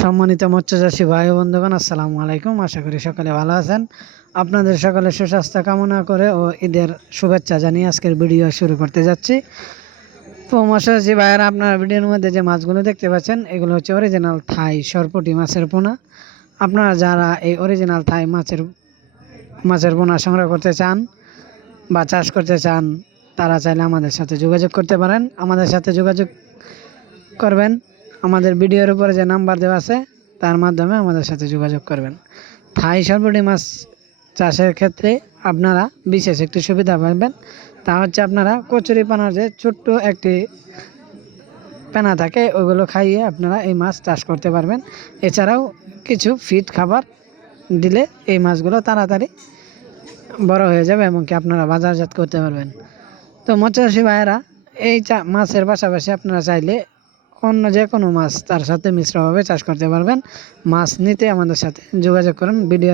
সম্মানিত মৎস্যচাষী ভাই ও বন্ধুগণ, আসসালামু আলাইকুম। আশা করি সকালে ভালো আছেন। আপনাদের সকালে সুস্বাস্থ্য কামনা করে ও ঈদের শুভেচ্ছা জানিয়ে আজকের ভিডিও শুরু করতে যাচ্ছি। তো মৎস্যচাষী ভাইয়েরা, আপনারা ভিডিওর মধ্যে যে মাছগুলো দেখতে পাচ্ছেন এগুলো হচ্ছে অরিজিনাল থাই সরপুঁটি মাছের পোনা। আপনারা যারা এই অরিজিনাল থাই মাছের পোনা সংগ্রহ করতে চান বা চাষ করতে চান, তারা চাইলে আমাদের সাথে যোগাযোগ করতে পারেন। আমাদের সাথে যোগাযোগ করবেন, আমাদের ভিডিওর উপরে যে নাম্বার দেওয়া আছে তার মাধ্যমে আমাদের সাথে যোগাযোগ করবেন। থাই সরপুঁটি মাছ চাষের ক্ষেত্রে আপনারা বিশেষ একটি সুবিধা পাবেন, তা হচ্ছে আপনারা কচুরিপানার যে ছোট্ট একটি পেনা থাকে ওইগুলো খাইয়ে আপনারা এই মাছ চাষ করতে পারবেন। এছাড়াও কিছু ফিড খাবার দিলে এই মাছগুলো তাড়াতাড়ি বড় হয়ে যাবে এবং কি আপনারা বাজারজাত করতে পারবেন। তো মৎস্যচাষী ভাইয়েরা, এই মাছের পাশাপাশি আপনারা চাইলে অন্য যে কোনো মাছ তার সাথে মিশ্রভাবে চাষ করতে পারবেন। মাছ নিতে আমাদের সাথে যোগাযোগ করুন। ভিডিও